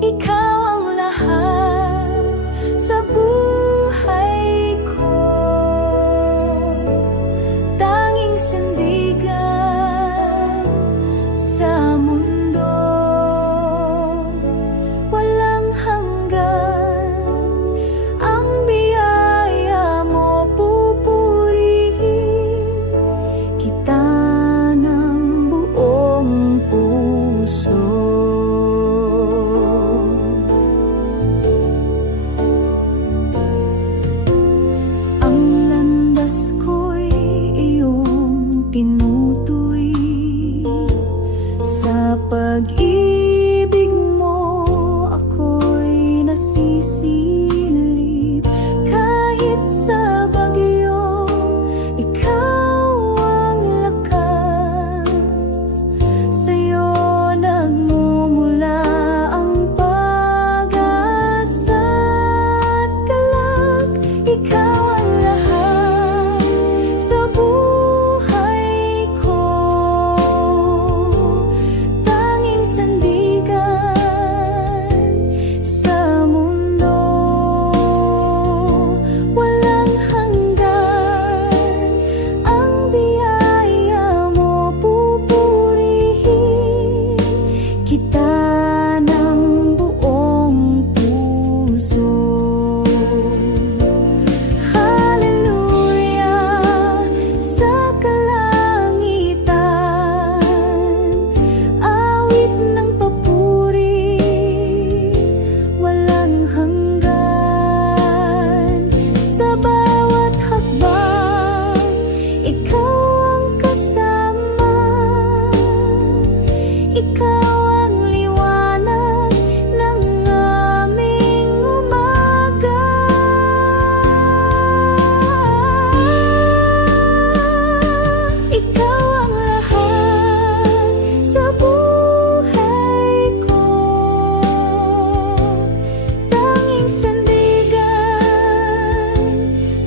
ikaw ang lahat sa buhay ko. Tanging sandigan sa mundo, walang hanggan. Ang biyaya mo, pupurihin kita ng buong puso. Ang landas ko'y iyong tinutuwi, sa pag-ibig mo ako'y nasisilip. Kahit sa bagyo, ikaw ang lakas. Sa'yo nagmumula ang pag-asa at galak. Ikaw ang lahat sa buhay ko. Tanging sandigan sa mundo, walang hanggan. Ang biyaya mo, pupurihin kita ng buong puso. Hallelujah sa kalangitan, awit ng papuri, walang hanggan. Sa bawat hakbang, ikaw ang kasama. Ikaw ang liwanag ng aming umaga. Ikaw ang lahat sa buhay ko. Tanging sandigan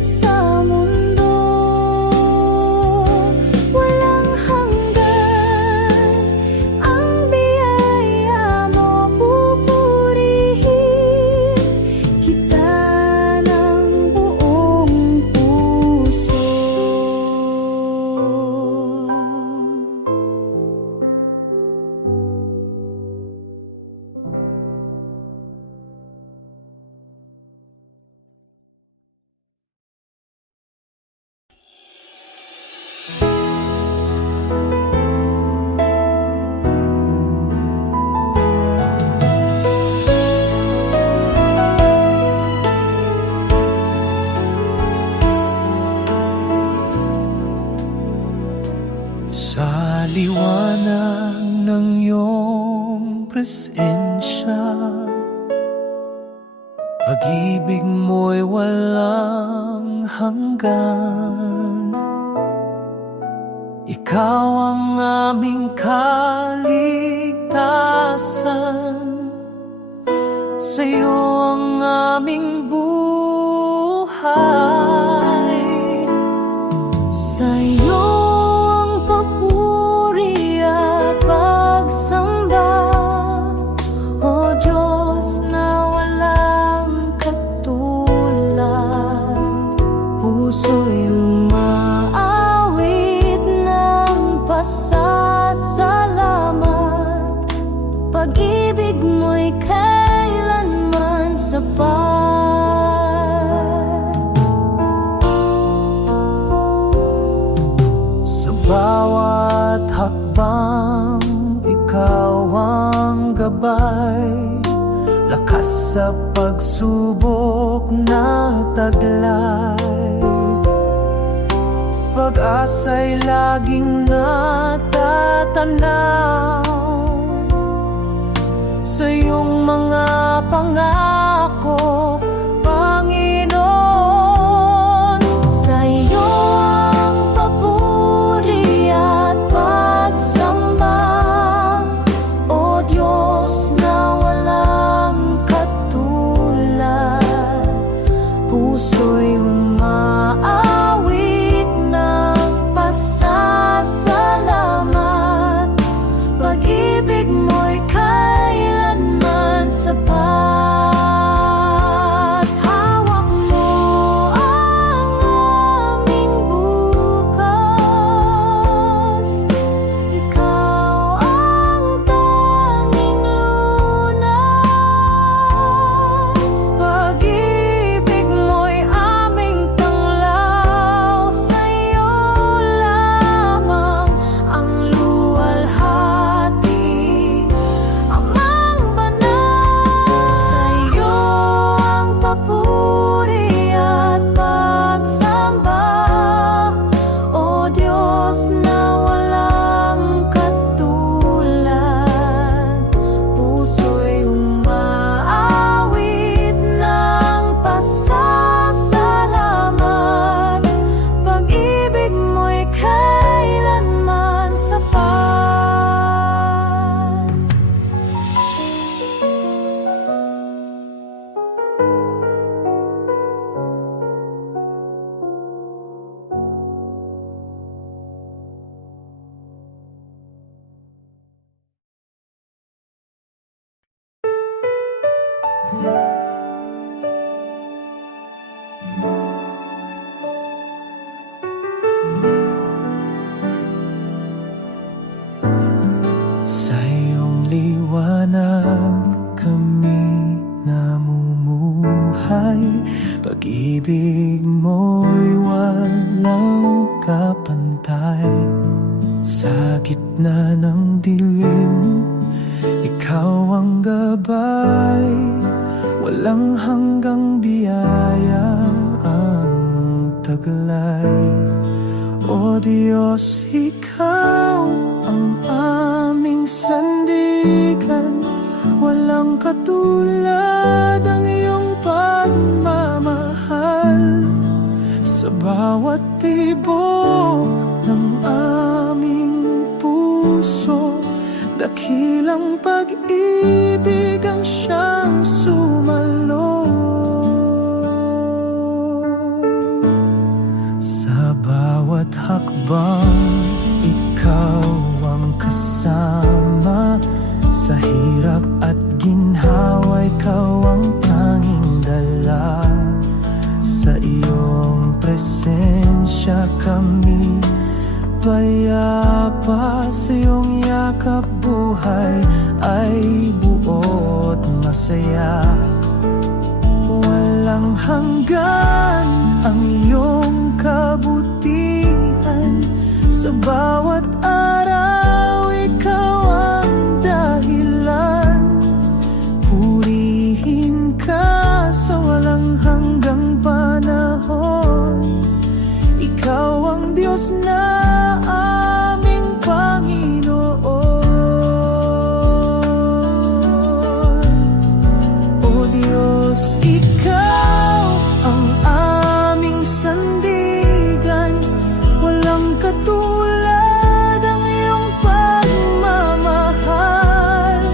sa mundo, walang hanggan. Ang biyaya mo, pupurihin kita ng buong puso. Sa liwanag ng iyong presensya, pag-ibig mo'y walang hanggan. Ikaw ang aming kaligtasan, sa'yo ang aming buhay. Sa'yo ang papuri at pagsamba, O Diyos na walang katulad. Puso'y umaawit ng pasasalamat. Pag-ibig mo'y kailanman sapat. Sa bawat hakbang, ikaw ang gabay. Lakas sa pagsubok na taglay. Pag-asa'y laging natatanaw sa iyong mga pangako, Panginoon. Sa iyo ang papuri at pagsamba, O Diyos na walang katulad. Puso'y umaawit ng pasasalamat. Pag-ibig mo'y kailanman sa Sa iyong liwanag kami namumuhay, pag-ibig mo'y walang kapantay. Sa gitna ng dilim, ikaw ang gabay, walang hanggang biyaya ang taglay. O Diyos, ikaw ang aming sandigan, walang katulad ang iyong pagmamahal. Sa bawat tibok ng aming puso, dakilang pag-ibig ang siyang sumalo. Sa bawat hakbang, ikaw ang kasama. Sa hirap at ginhawa, ikaw ang tanging dala. Sa iyong presensya kami payapa, sa iyong yakap buhay ay buot masaya. Walang hanggan ang iyong kabutihan, sa bawat araw ikaw ang dahilan. Purihin ka sa walang hanggang panahon, ikaw ang Diyos na aming Panginoon. O Diyos, ikaw ang aming sandigan, walang katulad ang iyong pagmamahal.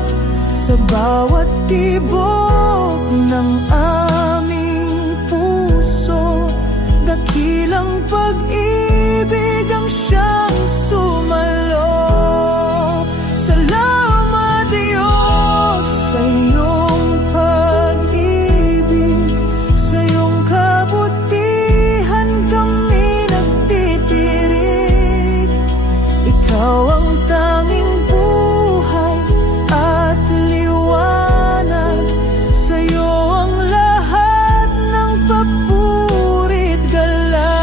Sa bawat tibok ng aming puso, dakilang pag-ibig ang siyang sumalo. Salamat Diyos sa iyong pag-ibig, sa iyong kabutihan kami nagtitirik. Ikaw ang tanging buhay at liwanag, sa iyo ang lahat ng papurit galang.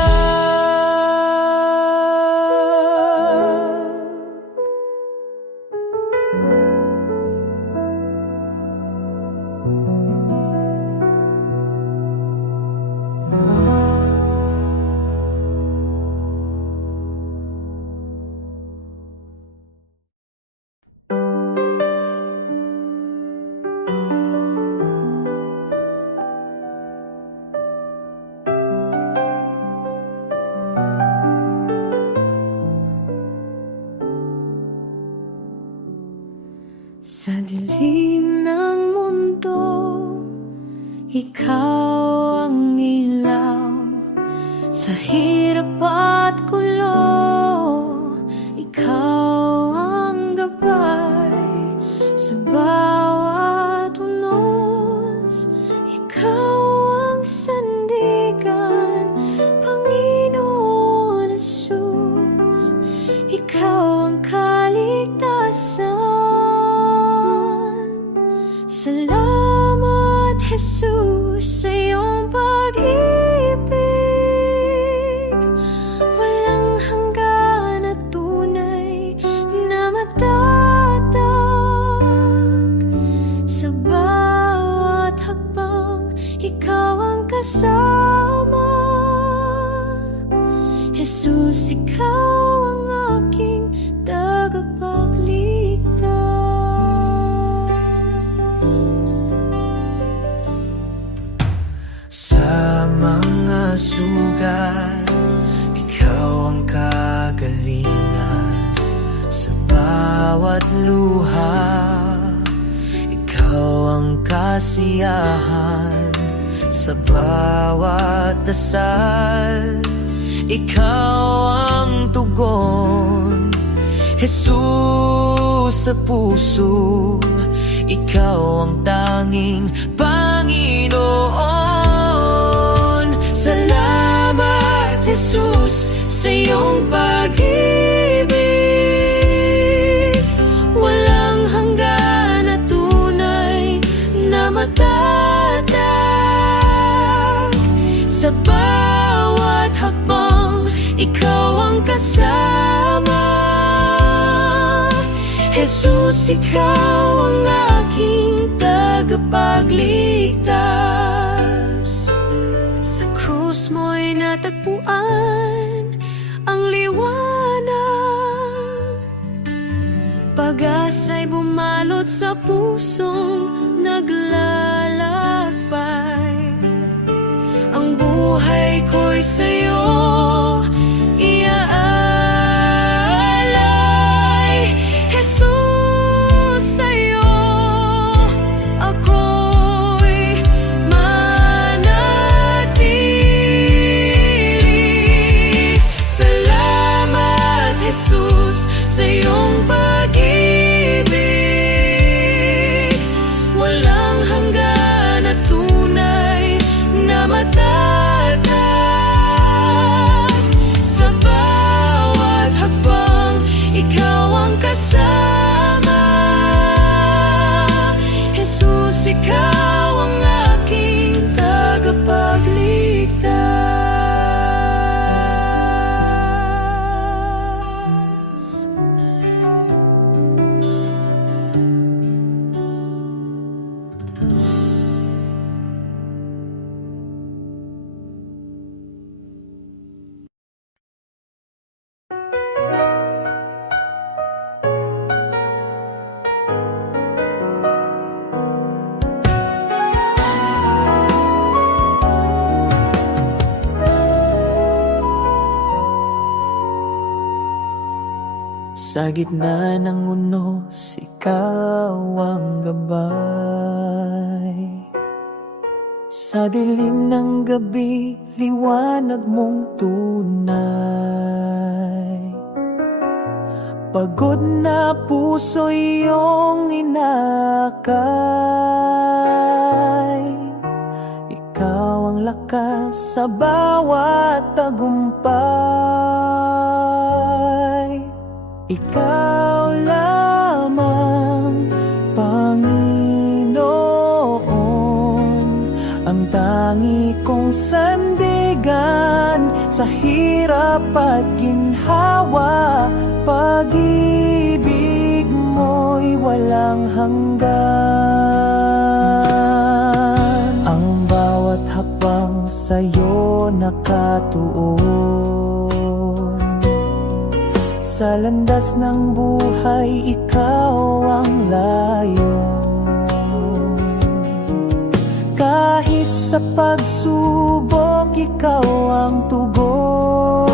Sa dilim ng mundo, ikaw ang ilaw. Sa hirap at gulo, ikaw ang gabay. Sa bawat unos, ikaw ang sandigan. Panginoon Jesus, ikaw ang kaligtasan. Salamat Jesus sa iyong pag-ibig, walang hanggan at tunay na magtatag. Sa bawat hakbang, ikaw ang kasama. Jesus, ikaw ang aking tagapagligtas. Sa mga sugat, ikaw ang kagalingan. Sa bawat luha, ikaw ang kasiyahan. Sa bawat dasal, ikaw ang tugon. Jesus, sa puso, ikaw ang tanging Panginoon. Jesus, sa iyong pag-ibig. Walang hanggan na tunay na matatag. Sa bawat hakbang, ikaw ang kasama. Jesus, ikaw ang aking tagapagligtas. Sa krus mo'y natagpuan ang liwanag. Pag-asa'y bumalot sa pusong naglalakbay. Ang buhay ko'y sa'yo iaalay. Jesus, sa'yo ako'y manatili. Salamat, Jesus, sa iyong pag-ibig. Walang hanggan na tunay na matatag. Sa bawat hakbang, ikaw ang kasama. Jesus, ikaw ang aking tagapagligtas. Sa gitna ng unos, ikaw ang gabay. Sa dilim ng gabi, liwanag mong tunay. Pagod na puso iyong inakay. Ikaw ang lakas sa bawat tagumpay. Ikaw lamang, Panginoon, ang tangi kong sandigan sa hirap at ginhawa. Pag-ibig mo'y walang hanggan. Ang bawat hakbang sa'yo nakatuon. Sa landas ng buhay, ikaw ang layon. Kahit sa pagsubok, ikaw ang tugon.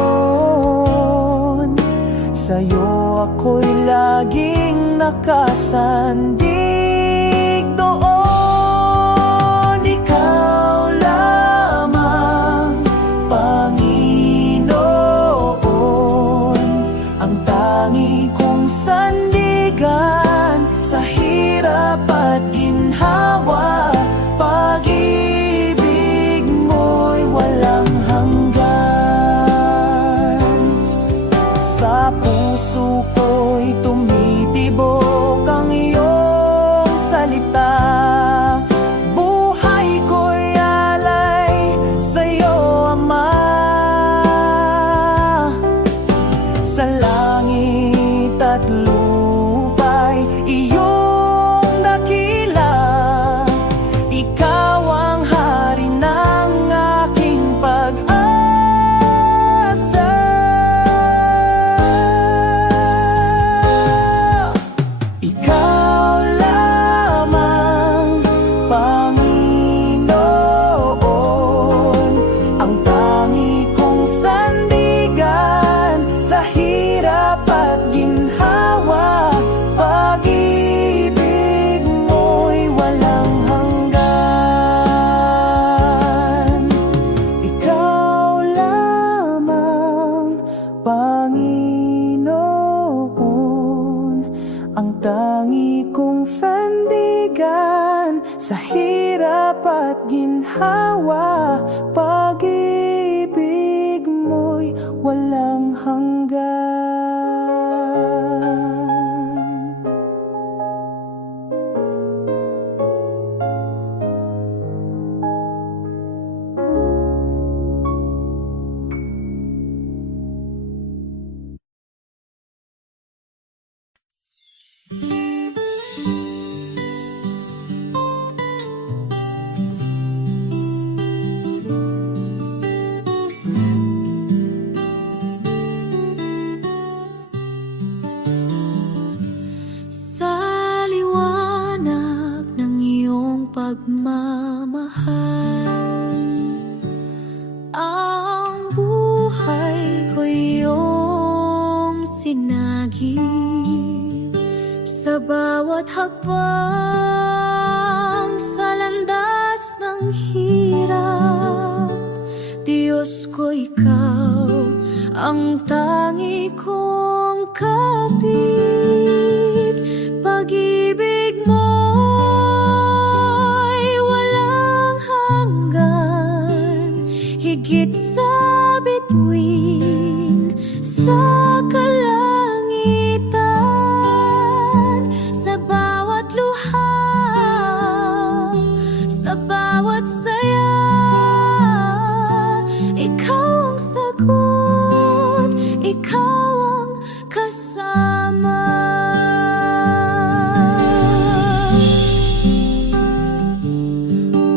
Sa'yo ako'y laging nakasandig doon. Ikaw lamang, Panginoon, ang tangi kong sandigan sa hirap at ginhawa. Pag-ibig mo'y walang hanggan. Sa puso ko'y tumitibok ang iyong salita. Buhay ko'y alay sa'yo, Ama. Sa langit at lupa'y iyong dakila. Ikaw ang hari ng aking pag-asa. Ikaw lamang, Panginoon, ang tangi kong sandigan sa hirap at ginhawa. Pag-ibig mo'y walang hanggan. Ikaw lamang, Panginoon, ang tangi kong sandigan sa hirap at ginhawa. Pag-ibig mo'y sa'yo'y walang hanggan. Sa liwanag ng iyong pagmamahal, ang buhay ko iyong sinagip. Sa bawat hakbang sa landas ng hirap, Diyos ko, ikaw ang tangi kong kapit. Pag-ibig mo'y walang hanggan, higit sa bituin sa kalangitan. Sa bawat luha, sa bawat saya, ikaw ang sagot, ikaw ang kasama.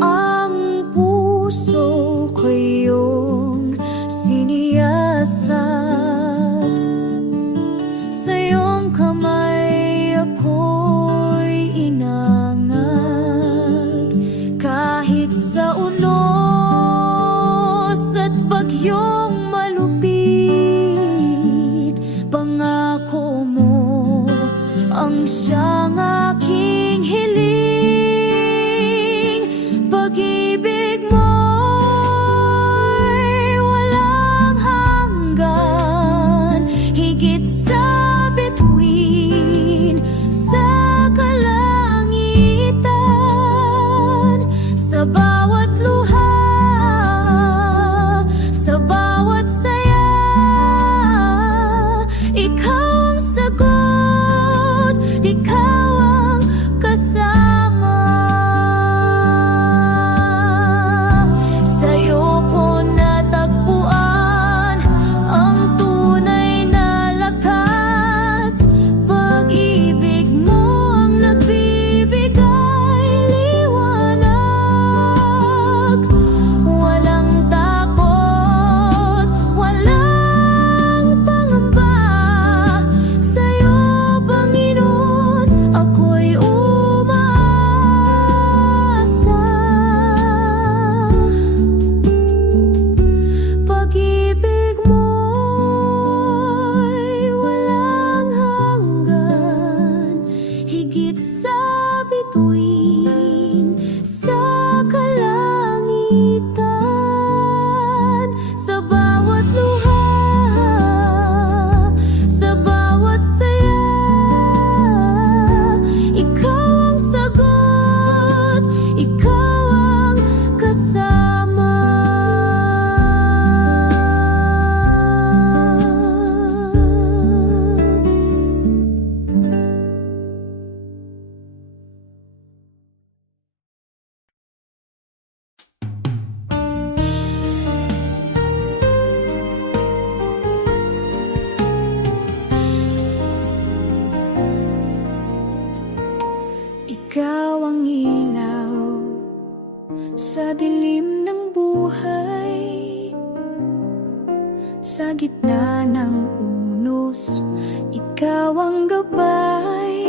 Ang puso ko iyong siniyasat, sa iyong kamay ako'y inangat. Kahit sa unos at bagyong malupit, pangako mo ang siyang aking hiling. Pag-ibig mo'y walang hanggan, higit sa bituin sa kalangitan. Sa bawat luha, sa bawat saya, ikaw ang sagot, ikaw ang kasama. Sa'yo ko natagpuan ang tunay na lakas. Pag-ibig mo ang nagbibigay liwanag. Walang takot, walang pangamba. Sa'yo, Panginoon, ako'y umaasa. Pag-ibig mo'y walang hanggan, higit sa bituin sa kalangitan. Sa bawat luha, sa bawat saya, ikaw ang sagot, ikaw ang kasama. Ikaw ang ilaw sa dilim ng buhay, sa gitna ng unos, ikaw ang gabay.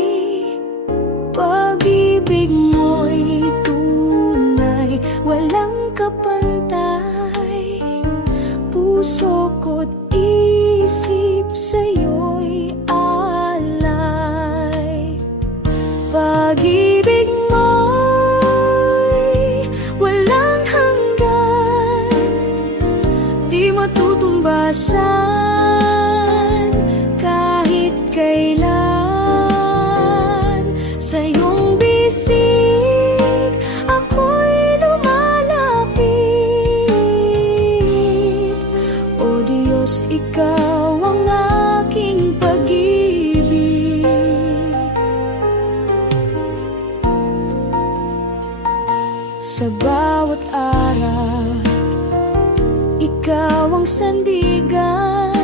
Pag-ibig mo'y tunay, walang kapantay. Puso ko't isip sa'yo'y alay. Pag-ibig mo'y walang hanggan, di matutumbasan kahit kailan. Sa bawat araw, ikaw ang sandigan.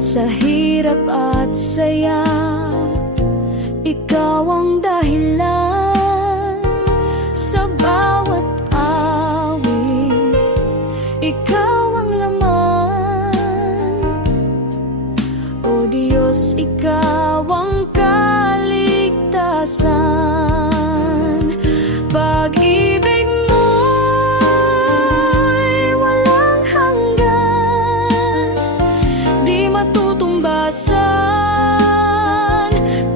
Sa hirap at saya, ikaw ang dahilan. Sa bawat awit, ikaw ang laman. O Diyos, ikaw ang kaligtasan. Pag-ibig mo'y walang hanggan, di matutumbasan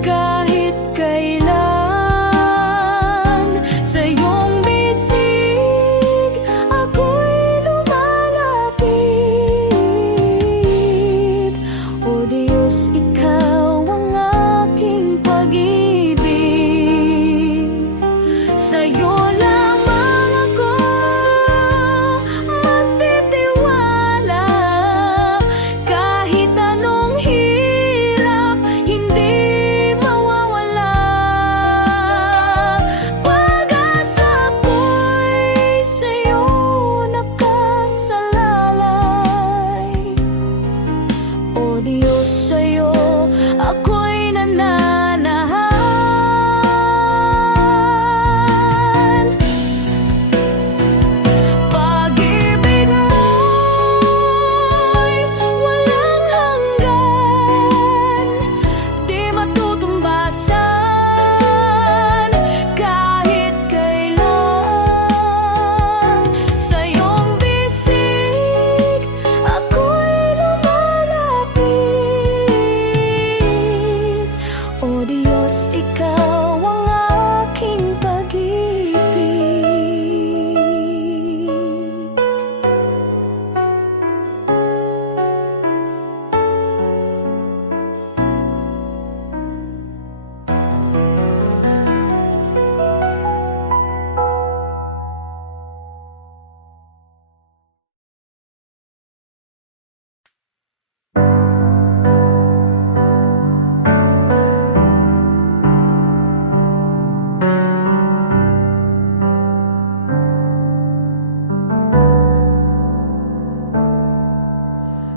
kahit kailan. Sa iyong bisig ako'y lumalapit. O Diyos, ikaw ang aking pag-ibig. Sa'yo lamang ako magtitiwala. Kahit anong hirap, hindi mawawala. Pag-asa ko'y sa'yo nakasalalay. O Diyos, sa'yo ako'y nananahan. Pag-ibig mo'y walang hanggan, di matutumbasan kahit kailan. Sa iyong bisig ako'y lumalapit. O Diyos, ikaw ang aking pag-ibig.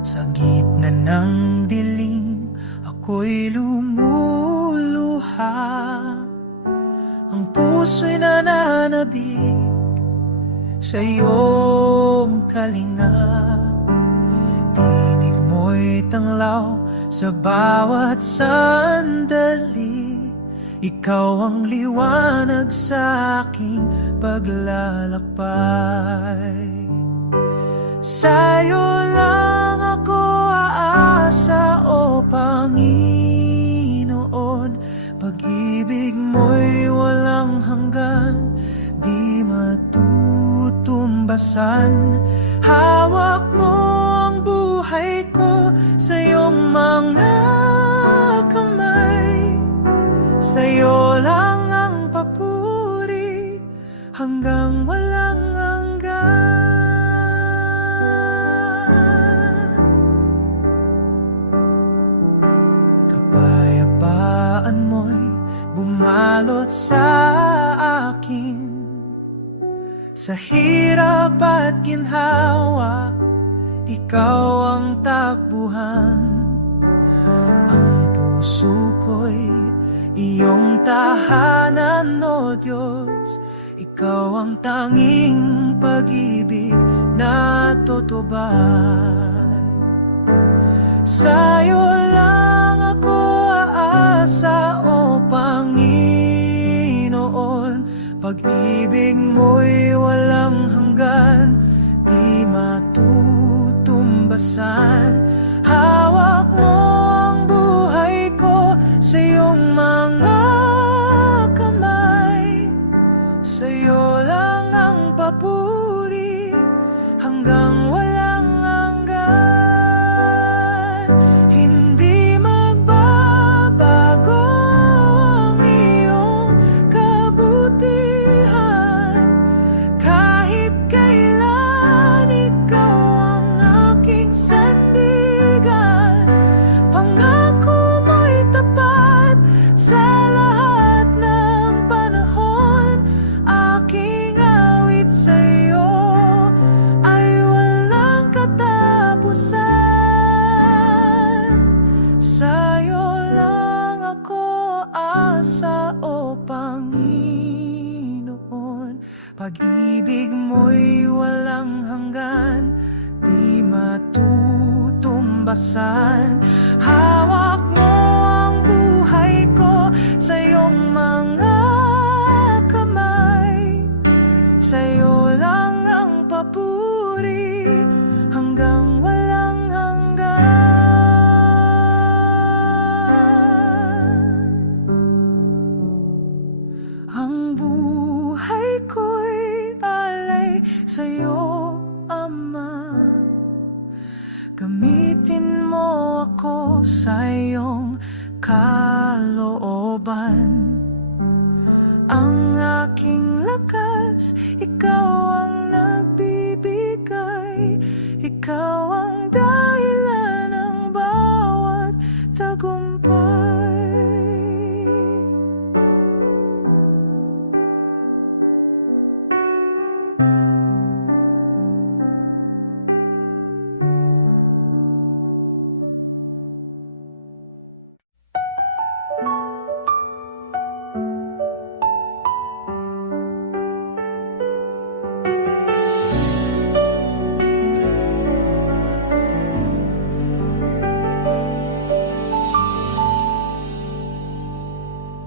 Sa gitna ng dilim, ako'y lumuluha. Ang puso'y nananabik sa iyong kalinga. Tinig mo'y tanglaw sa bawat sandali. Ikaw ang liwanag sa aking paglalakbay. Sa'yo lang ako aasa, o Panginoon. Pag-ibig mo'y walang hanggan, di matutumbasan. Hawak mo ang buhay ko sa iyong mga kamay. Sa'yo lang ang papuri hanggang walang hanggan. Kapayapaan mo'y bumalot sa akin. Sa hirap at ginhawa, ikaw ang takbuhan. Ang puso ko'y iyong tahanan, o Diyos. Ikaw ang tanging pag-ibig na tutubay. Sa'yo lang ako aasa, o Panginoon. Pag-ibig mo'y walang hanggan, di matutumbasan. Hawak mo ang buhay ko sa iyong mga kamay. Sa'yo lang ang papuri hanggang walang hanggan. Hindi magbabago ang iyong kabutihan. Kahit kailan, ikaw ang aking sandigan. Pangako mo'y tapat sa lahat ng panahon. Aking Pag-ibig mo'y walang hanggan, di matutumbasan. Hawak mo ang buhay ko sa iyong mga kamay. Sa'yo lang ang papuri hanggang walang hanggan. Ang buhay ko'y alay sa'yo, Ama. Gamitin mo ako sa iyong kalooban. Ang aking lakas, ikaw ang nagbibigay. Ikaw ang dahilan ng bawat tagumpay.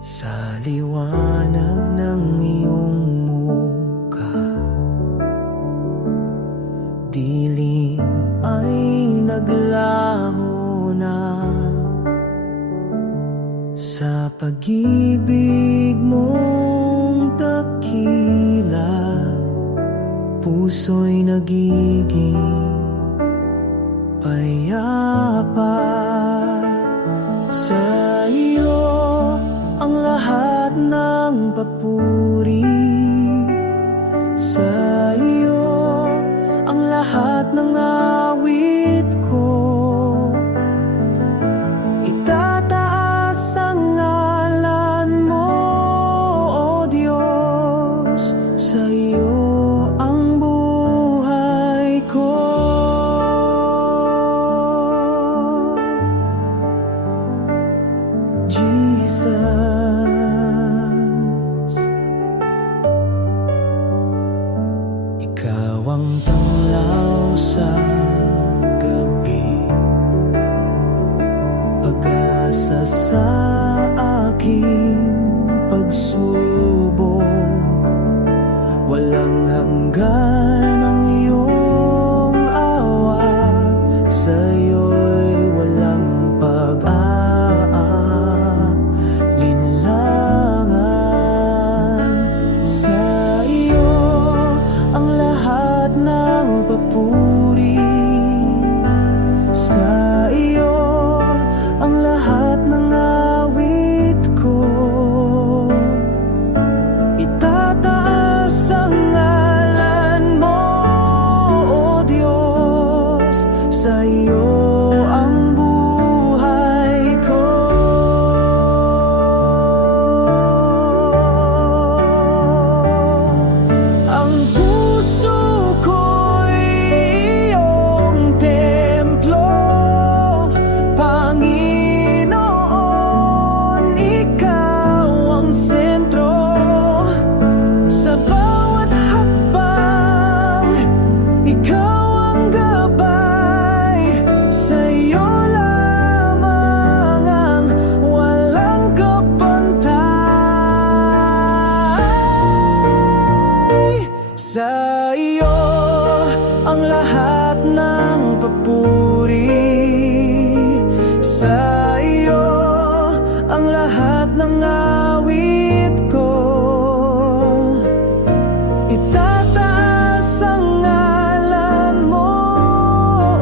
Sa liwanag ng iyong mukha, dilim ay naglaho na. Sa pag-ibig mong dakila, puso'y nagiging payapa. Sa iyo ang lahat ng papuri, sa iyo ang lahat ng awit ko. Itataas ang ngalan mo, O Diyos, sa iyo ang buhay ko. Jesus, ikaw ang tanglaw sa gabi, pag-asa sa aking pagsubok. Walang hanggan ang iyong awa, sa'yo'y walang pag-aalinlangan. Sa iyo ang lahat ng papuri, sa iyo ang lahat ng awit ko. Itataas ang ngalan mo, O Diyos, sa iyo ang buhay ko. Ang puso ko'y iyong templo, Panginoon, ikaw ang sentro. Sa bawat hakbang, ikaw ang gabay. Sa iyo lamang ang walang kapantay. Sa iyo ang lahat ng papuri, sa iyo ang lahat ng awit ko. Itataas ang ngalan mo,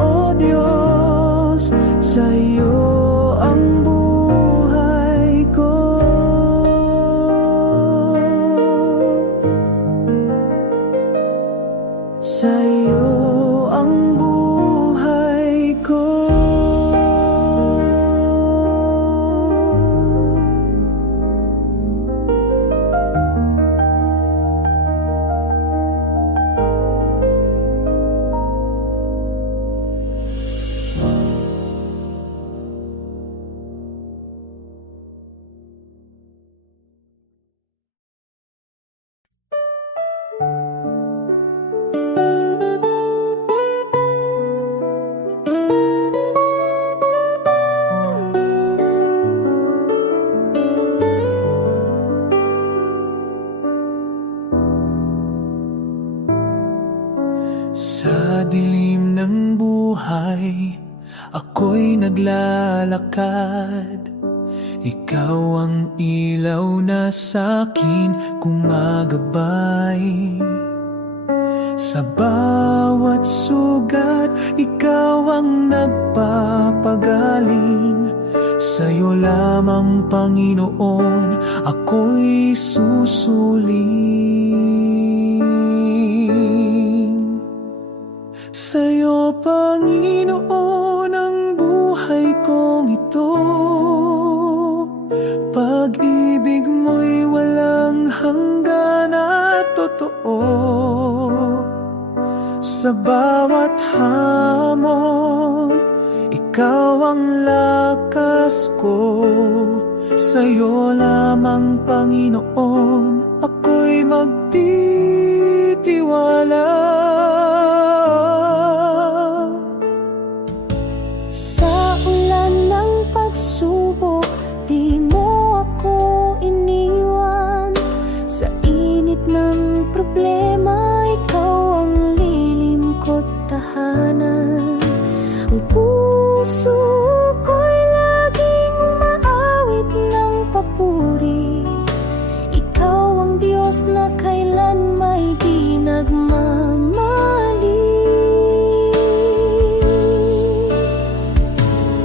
O Diyos, sa iyo ang buhay ko. Sa iyo ang buhay ko. Sa dilim ng buhay, ako'y naglalakad. Ikaw ang ilaw na sa'kin gumagabay. Sa bawat sugat, ikaw ang nagpapagaling. Sa'yo lamang, Panginoon, ako'y susuling. Sa'yo, Panginoon, ang buhay kong ito. Pag-ibig mo'y walang hanggan at totoo. Sa bawat hamon, ikaw ang lakas ko. Sa'yo lamang, Panginoon, ako'y magtitiwala. Sa ulan ng pagsubok, di mo ako iniwan. Sa init ng problema, ikaw ang lilim ko't tahanan. Ang puso ko'y laging umaawit ng papuri. Ikaw ang Diyos na kailan may di nagmamali.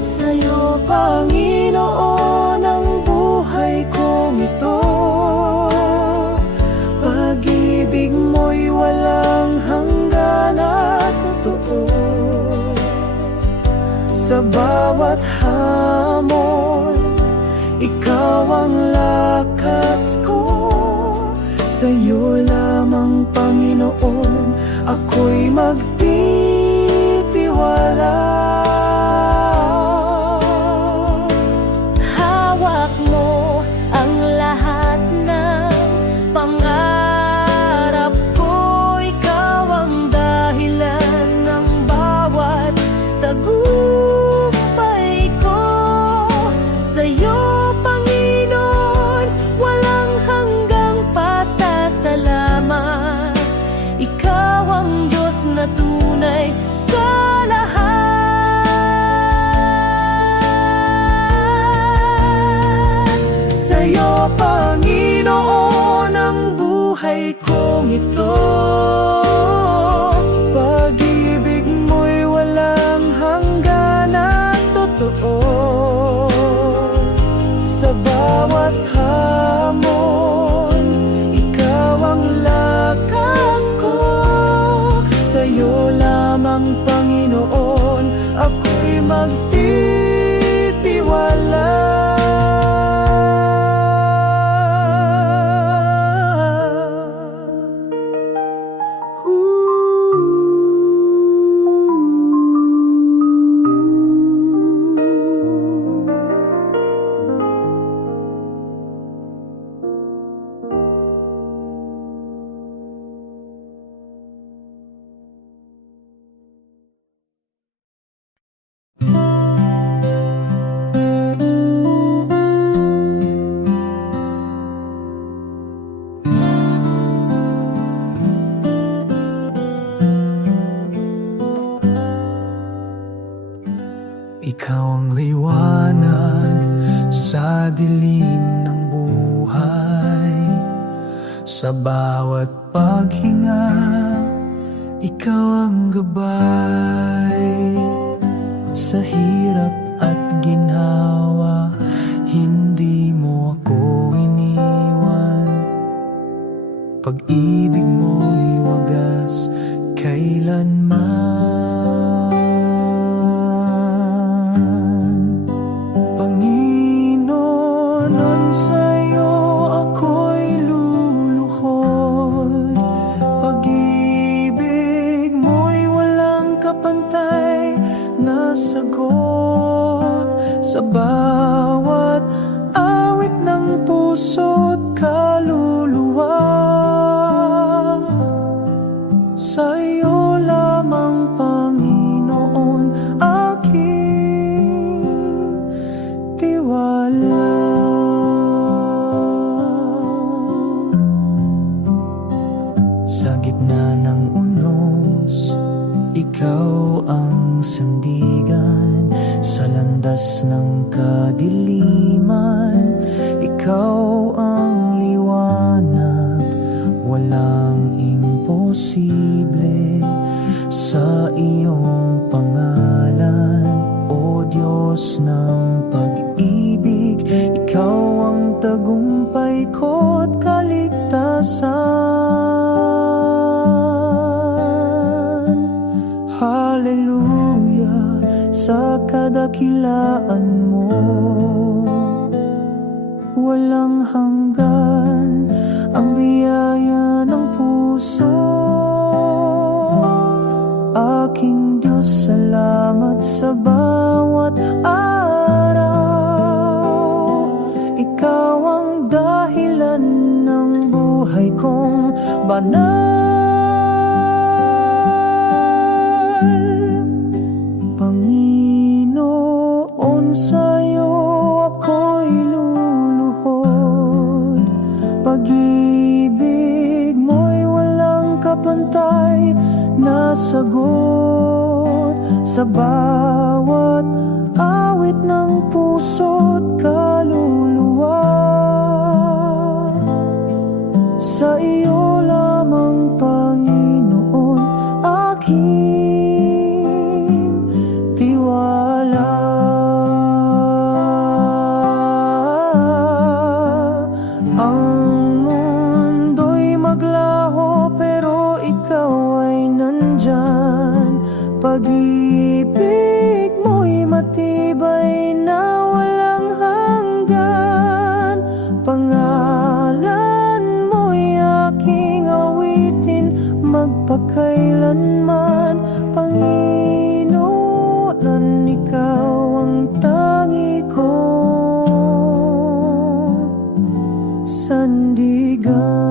Sa'yo, Panginoon, ang buhay kong ito. Pag-ibig mo'y walang hanggan at totoo. Sa bawat hamon, ikaw ang lakas ko. Sa'yo lamang, Panginoon, ako'y magtitiwala. Hawak mo ang lahat ng pangarap ko. Ikaw ang dahilan ng bawat tagumpay ko. Sa'yo, Panginoon, walang hanggang pasasalamat. Ikaw ang Diyos na tunay sa lahat. Sa'yo, Panginoon, ang buhay kong ito. Pag-ibig mo'y walang hanggan at totoo. Sa bawat hamon, ikaw ang lakas ko. Sa'yo lamang, Panginoon, ako'y magtitiwala. Ikaw ang liwanag sa dilim ng buhay. Sa bawat paghinga, ikaw ang gabay. Sa hirap at ginhawa, hindi mo ako iniwan. Pag-ibig mo'y wagas kailanman. Sa'yo ako'y luluhod. Pag-ibig mo'y walang kapantay na sagot. Sa bawat awit ng puso't kaluluwa, sa'yo lamang, Panginoon, aking tiwala. Sa gitna ng unos, ikaw ang sandigan. Sa landas ng kadiliman, ikaw ang liwanag. Walang imposible sa iyong pangalan, O Diyos ng pag-ibig. Ikaw ang tagumpay ko't kaligtasan. Hallelujah sa kadakilaan mo, walang hanggan ang biyaya ng puso. Aking Diyos, salamat sa bawat araw. Ikaw ang dahilan ng buhay kong banal. Panginoon, sa'yo ako'y luluhod. Pag-ibig mo'y walang kapantay na sagot sa bawat awit ng puso't kaluluwa. Sa iyo lamang, Panginoon, aking tiwala. Ang mundo'y maglaho pero ikaw ay nandyan. Pag-ibig mo'y matibay na walang hanggan. Pangalan mo'y aking awitin magpakailanman. Panginoon, ikaw ang tangi kong sandigan.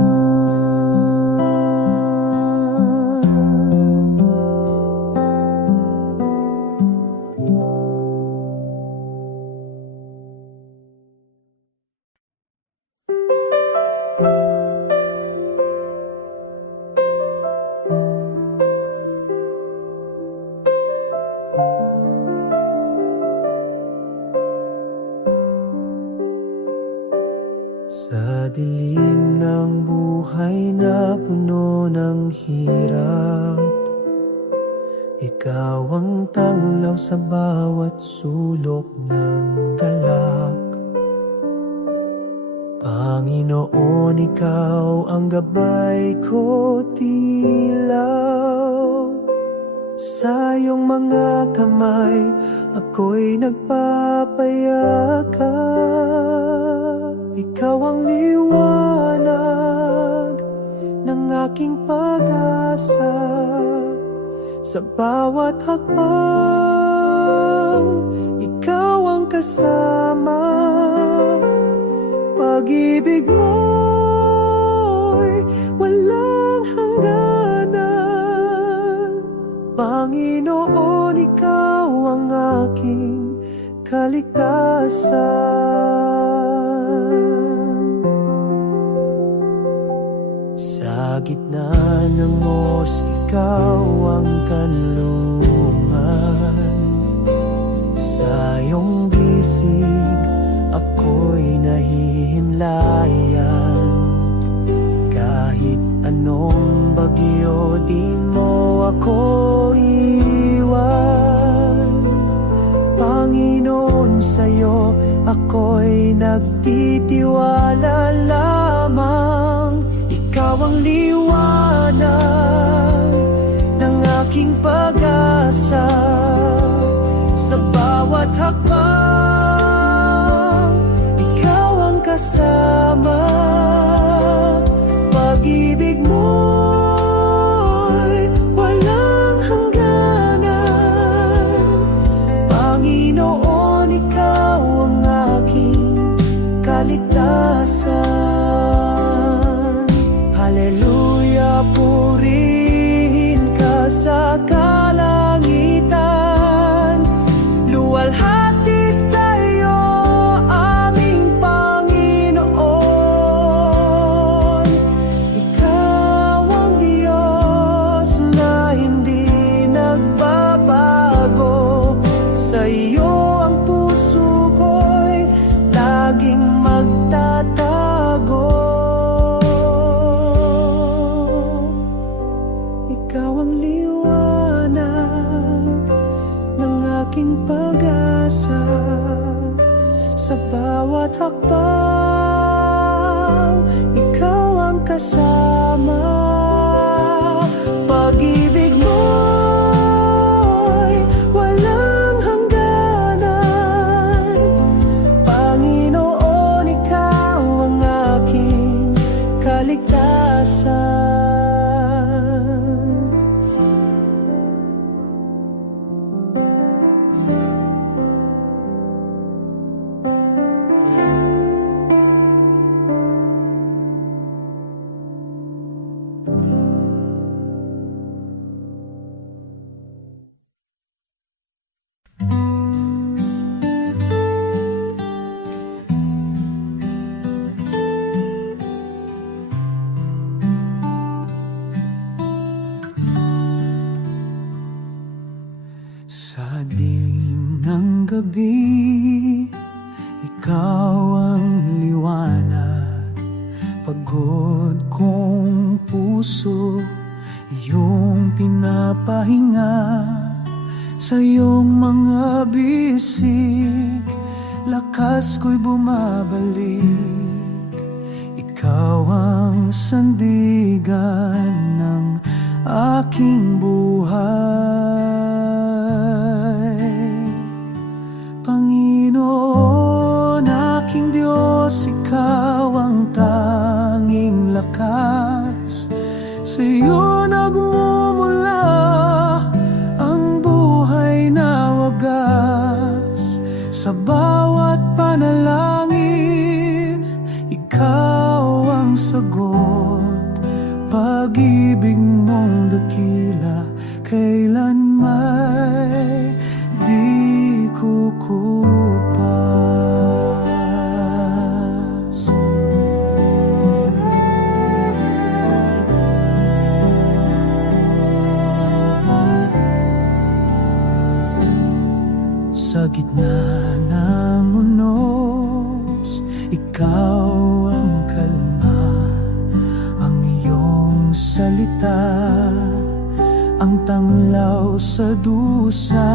Sa dilim ng buhay na puno ng hirap, ikaw ang tanglaw sa bawat sulok ng galak. Panginoon, ikaw ang gabay ko, tilaw. Sa iyong mga kamay ako'y nagpapayakap. Ikaw ang liwanag ng aking pag-asa. Sa bawat hakbang, ikaw ang kasama. Pag-ibig mo'y walang hangganan. Panginoon, ikaw ang aking kaligtasan. Sa gitna ng os, ikaw ang kanlungan. Sa iyong bisig, ako'y nahihimlayan. Kahit anong bagyo, di mo ako iwan. Panginoon, sa'yo ako'y nagtitiwala lamang. Ikaw ang liwanag ng aking pag-asa. Sa bawat hakbang, ikaw ang kasama. Pag-ibig mo'y walang hangganan. Panginoon, ikaw ang aking kaligtasan. Hallelujah po. ikaw ang liwanag ng aking pag-asa. Sa bawat hakbang, ikaw ang kasama. Pag-ibig mo'y walang hangganan. Panginoon, ikaw ang aking kaligtasan. Sa dilim ng gabi, ikaw ang liwanag. Pagod kong puso, iyong pinapahinga. Sa iyong mga bisig, lakas ko'y bumabalik. Ikaw ang sandigan ng aking buhay. Panginoon, aking Diyos, ikaw ang tanging lakas. Sa iyo nagmumula ang buhay na wagas. Sa bawat panalangin, ikaw ang sagot. Pag-ibig mong dakila, kailan may di kukupas. Sa gitna ng unos, ikaw ang kalma. Ang iyong salita, ang tanglaw sa dusa.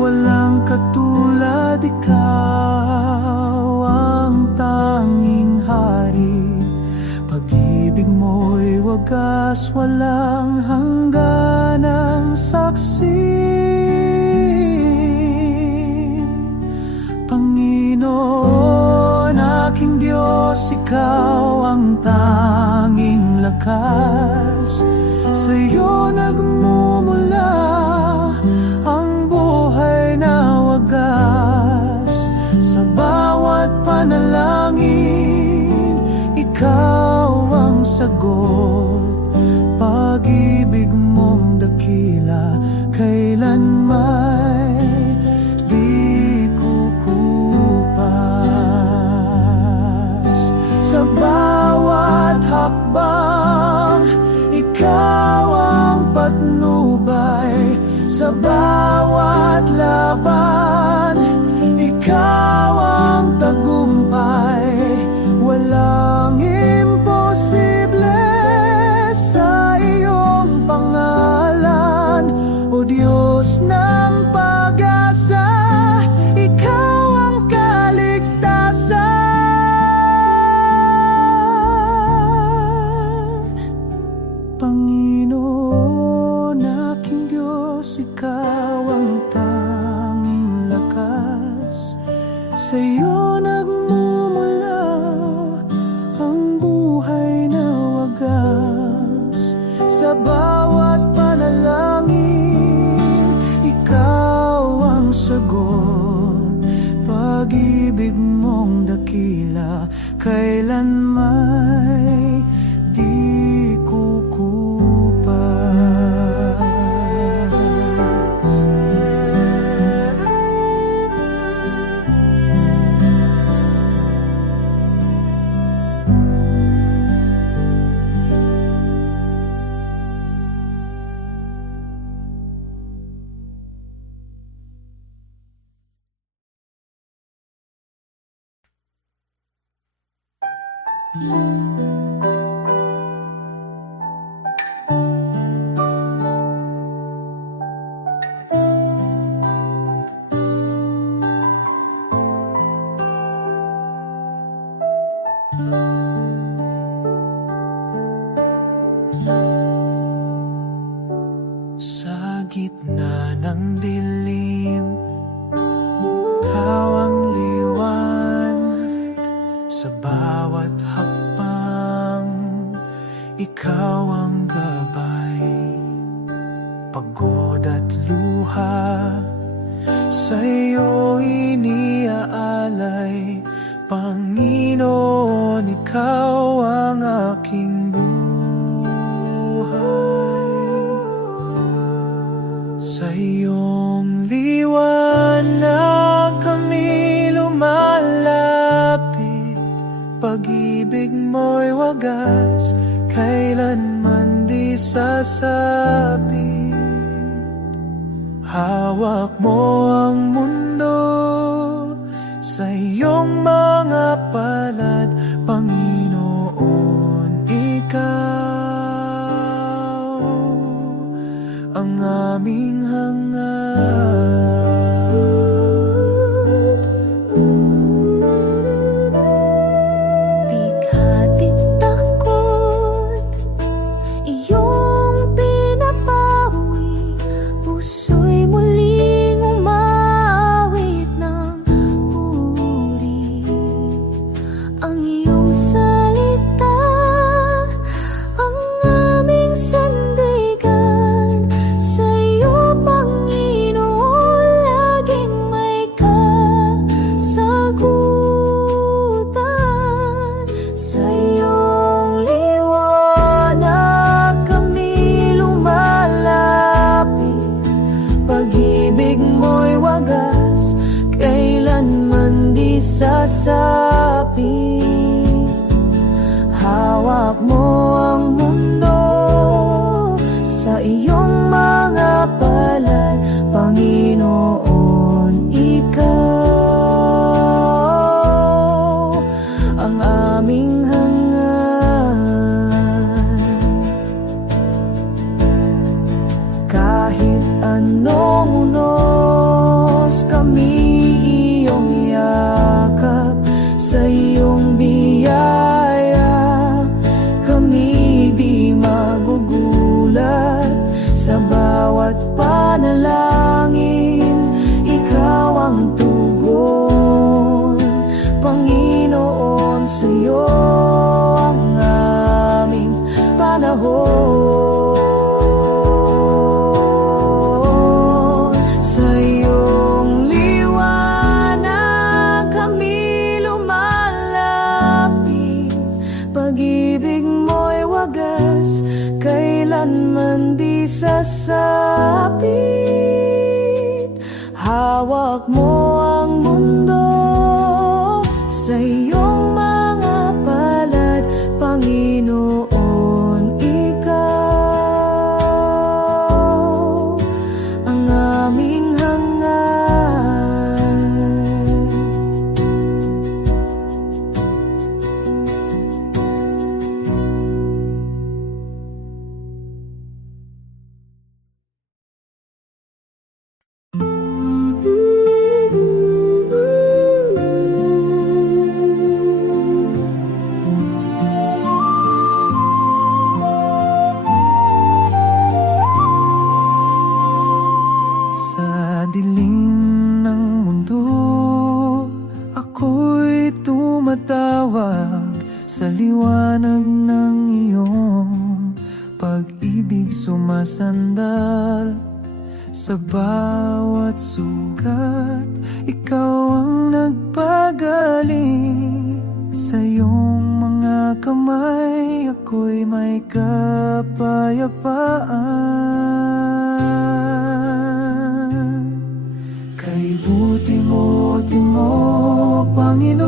Walang katulad, ikaw ang tanging hari. Pag-ibig mo'y wagas, walang hangganang saksi. Panginoon, aking Diyos, ikaw ang tanging lakas. Sa iyo nagmumula ang buhay na wagas. Sa bawat panalangin, ikaw ang sagot. Pag-ibig mong dakila, kailan may di kukupas. Sa bawat hakbang, ikaw ang patnubay. Sa bawat laban, ikaw ang tagumpay. Walang imposible sa iyong pangalan. O Diyos ng pag-asa, ikaw ang kaligtasan. Panginoon, aking Diyos, ikaw ang tanging lakas. Sa iyo nagmumula ang buhay na wagas. Sa bawat panalangin, ikaw ang sagot. Pag-ibig mong dakila, kailan may di kukupas. Sa gitna ng dilim, ikaw ang liwanag. Sa bawat hakbang, ikaw ang gabay. Pagod at luha, sa'yo iniaalay. Panginoon, ikaw ang aking buhay. Sa iyong liwanag kami lumalapit. Pag-ibig mo'y wagas, kailanman di sasabit. Hawak mo ang mundo sa iyong mga palad, Panginoon, ikaw ang aming hangad. Bigha't takot, iyong pinapawi. Puso'y muling umawit ng puri. Ang iyong salita, ang aming sandigan. Sa iyo, Panginoon, laging may kasagutan. Sa iyong liwanag kami lumalapit. Pag-ibig mo'y wagas, kailanman di sasapit. Hawak mo ang mundo sa iyong mga palad, Panginoon, ikaw ang aming hangad. Kahit anong unos kami iyong yakap, sa iyong biyaya kami di magugulat. Sa bawat panalangin, ikaw ang tugon, Panginoon, sa iyo ang aming panahon. Sa iyong liwanag kami lumalapit. Pag-ibig mo'y wagas, kailanman di sasapit. Hawak mo ang mundo sa iyong mga palad, Panginoon, ikaw ang aming hangad. Sa dilim ng mundo, ako'y tumatawag. Sa liwanag ng iyong pag-ibig sumasandal. Sa bawat sugat, ikaw ang nagpagaling. Sa iyong mga kamay, ako'y may kapayapaan. Kay buti mo, Panginoon.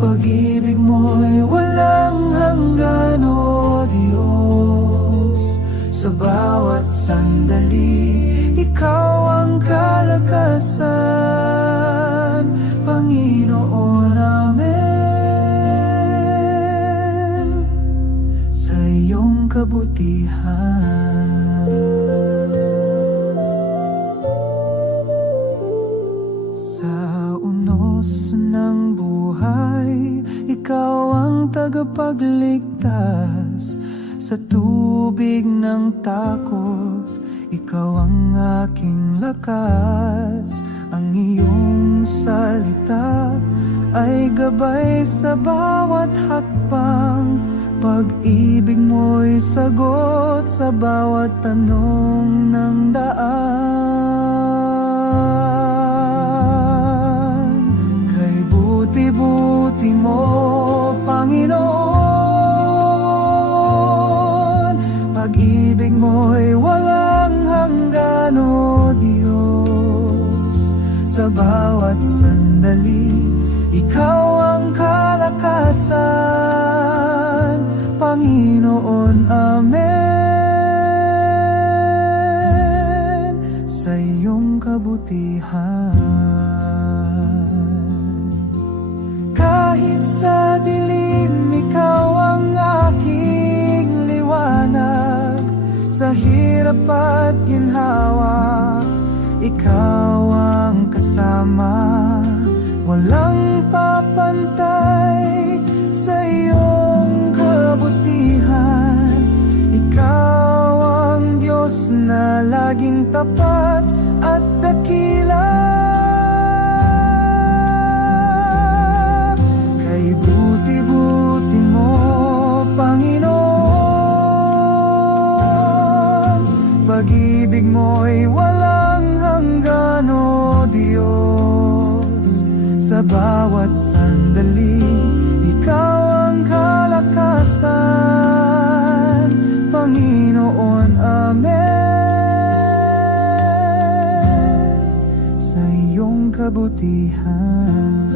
Pag-ibig mo'y walang hanggan, o Diyos. Sa bawat sandali, ikaw ang kalakasan, Panginoon namin. Sa iyong kabutihan, sa unos ng buhay, ikaw ang tagapagligtas. tagapagligtas sa tubig ng takot. Ikaw ang aking lakas, ang iyong salita ay gabay sa bawat hakbang. Pag-ibig mo'y sagot sa bawat tanong ng daan. Kay buti-buti mo, Panginoon, pag-ibig mo'y walang hanggan, o Diyos. Sa bawat sandali, ikaw ang kalakasan, Panginoon, amen. Sa iyong kabutihan, kahit sa dilim, ikaw ang aking liwanag. Sa hirap at ginhawa, ikaw ang kasama. Walang papantay sa iyong kabutihan. Ikaw ang Diyos na laging tapat at dakila. Kay buti-buti mo, Panginoon, pag-ibig mo'y walang hanggan, o Diyos. Sa bawat sandali, ikaw ang kalakasan, Panginoon, amen. Sa iyong kabutihan.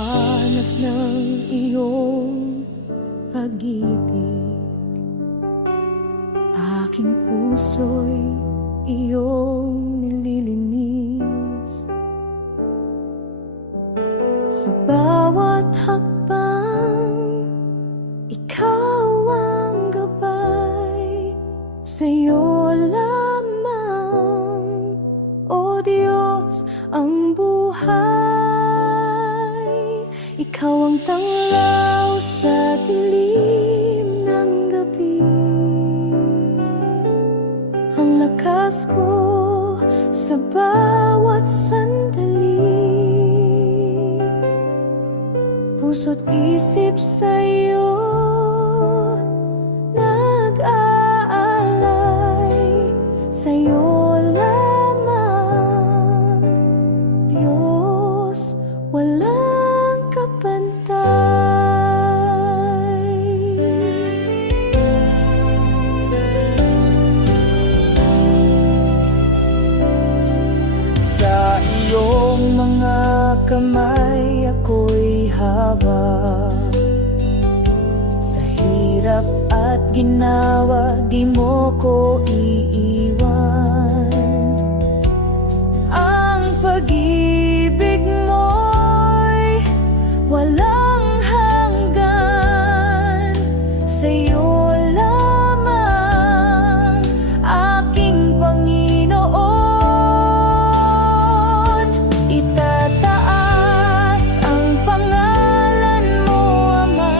liwanag ng iyong pag-ibig, aking puso'y iyong nililinis. Sa bawat hakbang, ikaw ang gabay. Sa'yo lamang, O Diyos, ang buhay. Ikaw ang tanglaw sa dilim ng gabi, ang lakas ko sa bawat sandali. Puso't isip sa'yo nag-aalay. Sa'yo lamang, Diyos, walang kapantay. Sa iyong mga kamay ako'y hawak. Sa hirap at ginawa, di mo ko iiwan. Ang pag-ibig mo'y walang hanggan. Sa'yo lamang, aking Panginoon. Itataas ang pangalan mo, Ama.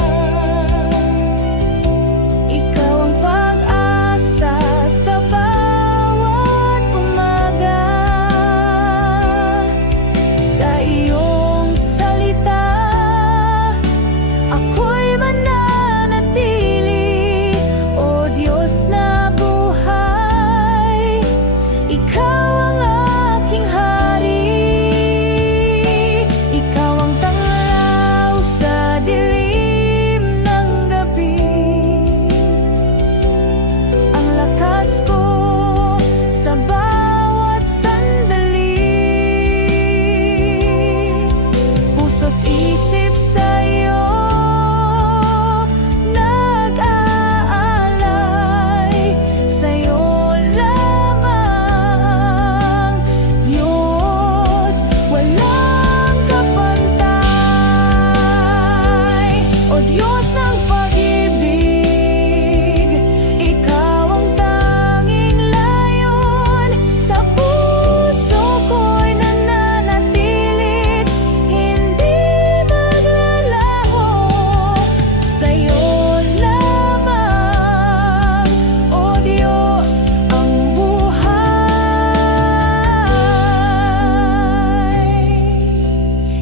Ikaw ang pag-asa sa bawat umaga. Sa iyong salita, ako'y mananatili. O Diyos na buhay, Ikaw ang aking hari. Ikaw ang tanglaw sa dilim ng gabi, ang lakas ko sa bawat sandali. Puso't isip sa'yo nag-aalay. Sa'yo lamang, Diyos, walang kapantay. O Diyos ng pag-ibig, Ikaw ang tanging layon. Sa puso ko'y nananatilit, hindi maglalaho. Sa'yo lamang, O Diyos, ang buhay.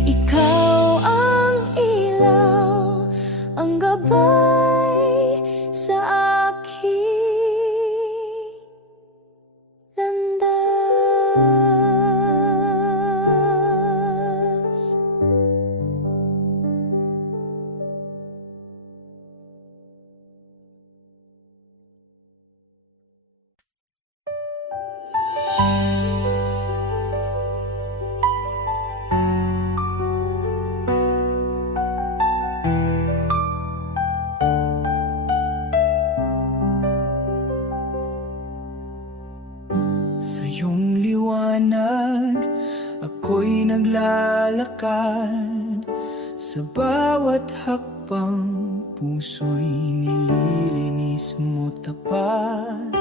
Ikaw ang ilaw, ang gabay sa aking landas. Sa iyong liwanag, ako'y naglalakad. Sa bawat hakbang, puso'y nililinis mo tapat.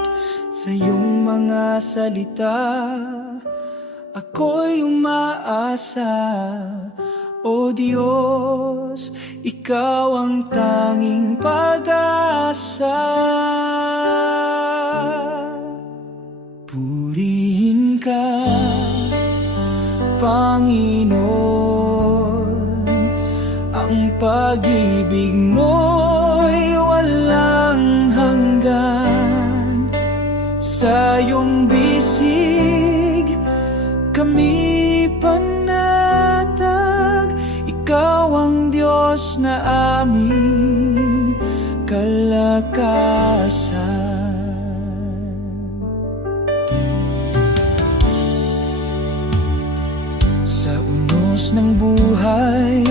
Sa iyong mga salita, ako'y umaasa. O Diyos, Ikaw ang tanging pag-asa. Purihin ka, Panginoon. Ang pag-ibig mo'y walang hanggan. Sa iyong bisig kami panatag. Ikaw ang Diyos na aming kalakasan. Sa unos ng buhay,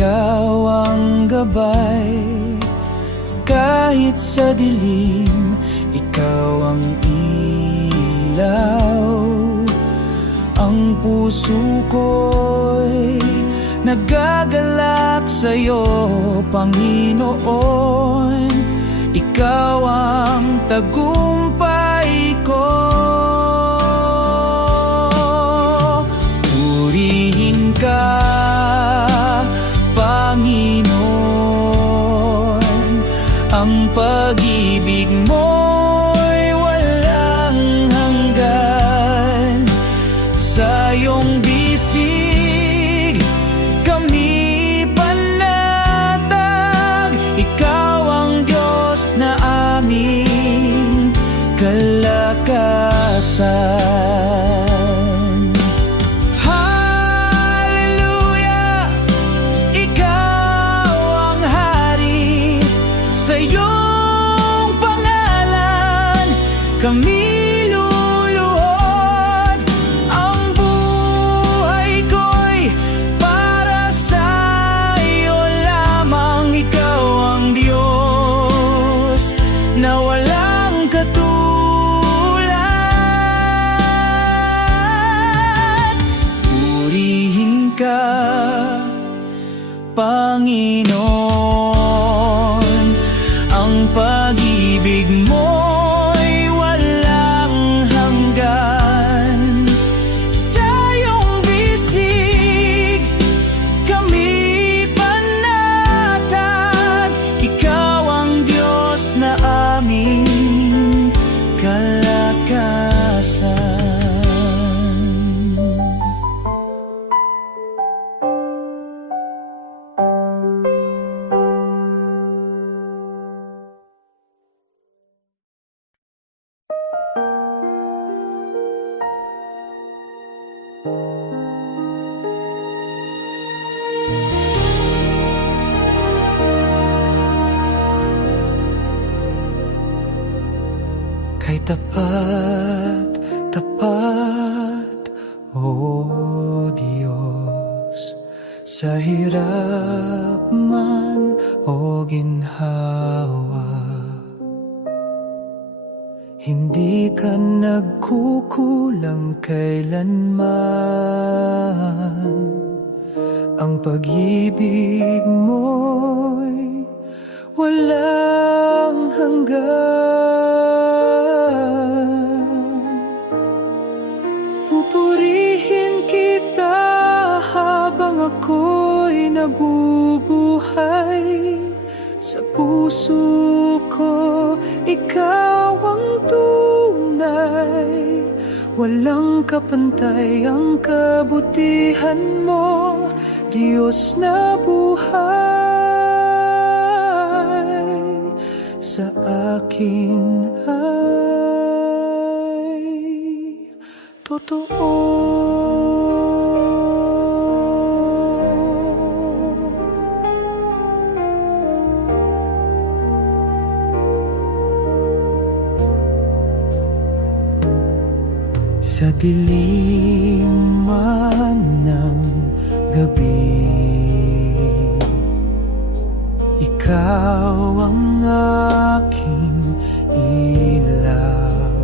ikaw ang gabay. Kahit sa dilim, ikaw ang ilaw. Ang puso ko'y nagagalak sa'yo, Panginoon. Ikaw ang tagumpay ko. Purihin ka, Panginoon. Ang pag-ibig mo'y walang hanggan. Sa iyong bisig kami panatag. Ikaw ang Diyos na aming kalakasan. Hallelujah! Ikaw ang hari. Sa iyong pangalan kami luluhod. Ang buhay ko'y para sa iyo lamang. Ikaw ang Diyos na walang katulad. Purihin ka, Panginoon. Ang pag-ibig mo'y walang hanggan. Sa iyong bisig kami panatag. Ikaw ang Diyos na aming kalakasan. Kay tapat, tapat, O Diyos, sa hirap man o ginhawa. Hindi ka nagkukulang kailanman. Ang pag-ibig mo'y walang hanggan. Pupurihin kita habang ako'y nabubuhay. Sa puso ko, ikaw ang tunay. Walang kapantay ang kabutihan mo, Diyos na buhay. Sa akin ay totoo. Sa dilim man ng gabi, ikaw ang aking ilaw.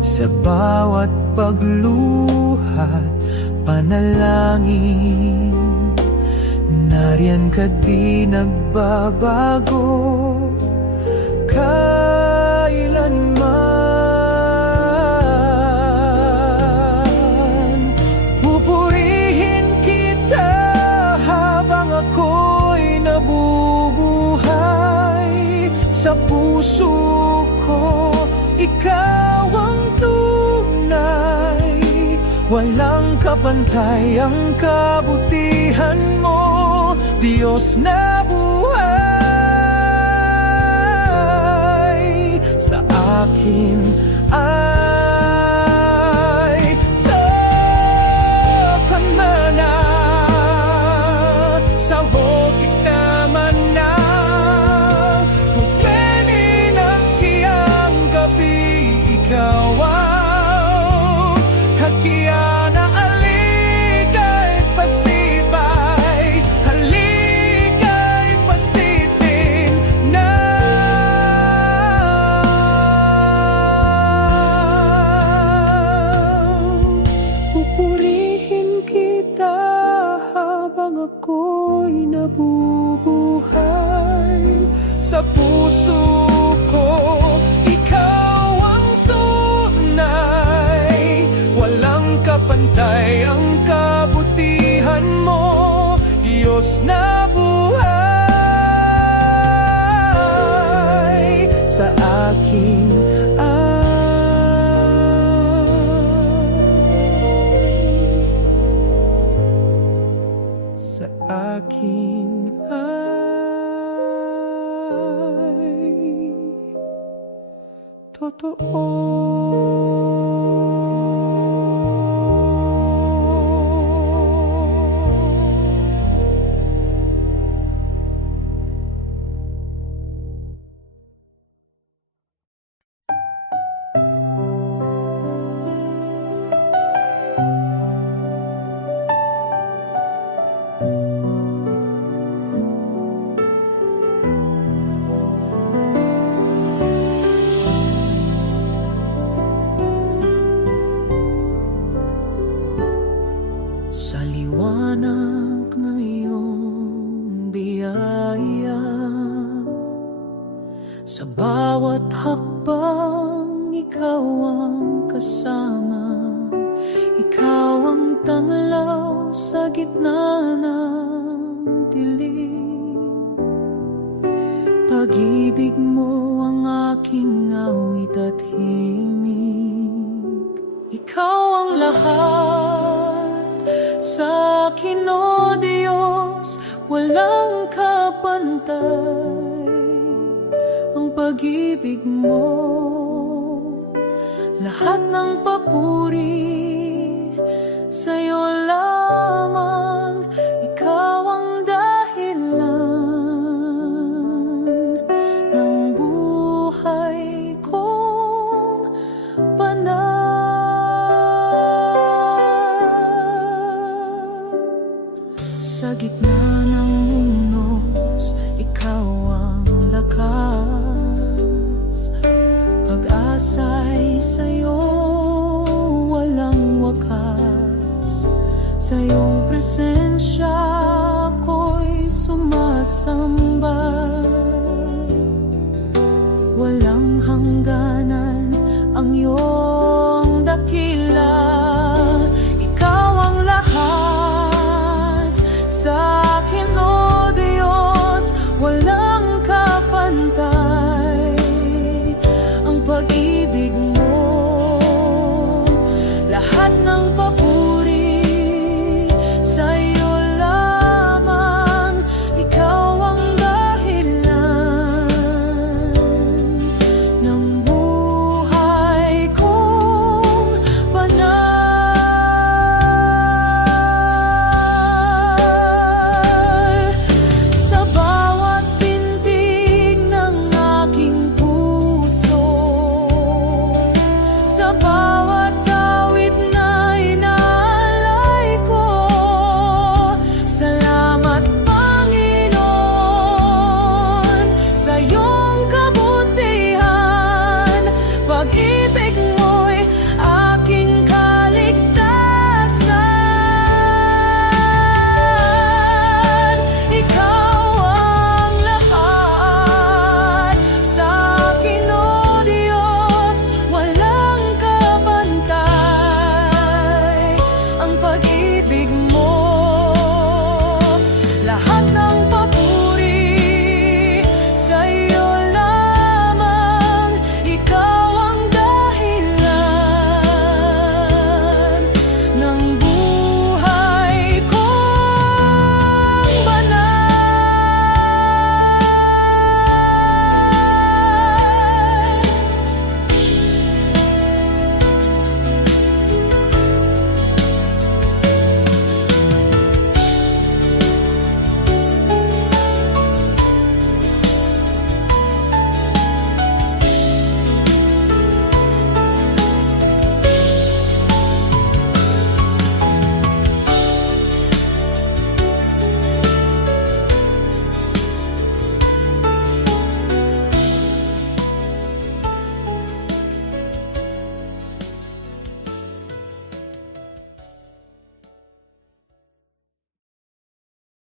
Sa bawat pagluhat, panalangin, nariyan ka di nagbabago kailanman. Pupurihin kita habang ako'y nabubuhay. Sa puso ko, ikaw ang tunay. Walang kapantay ang kabutihan mo, Diyos na buhay. Sa akin ay sakamana, sa vokit naman na kufeni ng kiyang gabi. Ikaw ang hakiana aligay pasibay. ako'y nabubuhay. Sa puso ko, ikaw ang tunay. Walang kapantay ang kabutihan mo, Diyos na buhay sa aking sa akin ay totoo. Sa liwanag ng iyong biyaya, sa bawat hakbang ikaw ang kasama. Ikaw ang tanglaw sa gitna ng dilim. Pag-ibig mo ang aking awit at himig. Ikaw ang lahat sa akin, o Diyos, walang kapantay ang pag-ibig mo. Lahat ng papuri sa'yo lamang, ikaw ang dahilan ng buhay kong banal. Sa gitna ng unos, ikaw ang lakas. Pag-asa'y sa'yo walang wakas. Sa iyong presensya ako'y sumasamba. Walang hangganan ang iyong dakila. Ikaw ang lahat sa akin, o Diyos, walang kapantay ang pag-ibig mo. Lahat ng papuri sa'yo lamang, ikaw ang dahilan ng buhay kong banal. Sa bawat pintig ng aking puso, sa bawat awit na inaalay ko, salamat Panginoon sa iyong kabutihan. Pag-ibig mo'y aking kaligtasan. Ikaw ang lahat sa akin, o Diyos, walang kapantay ang pag-ibig mo. Lahat ng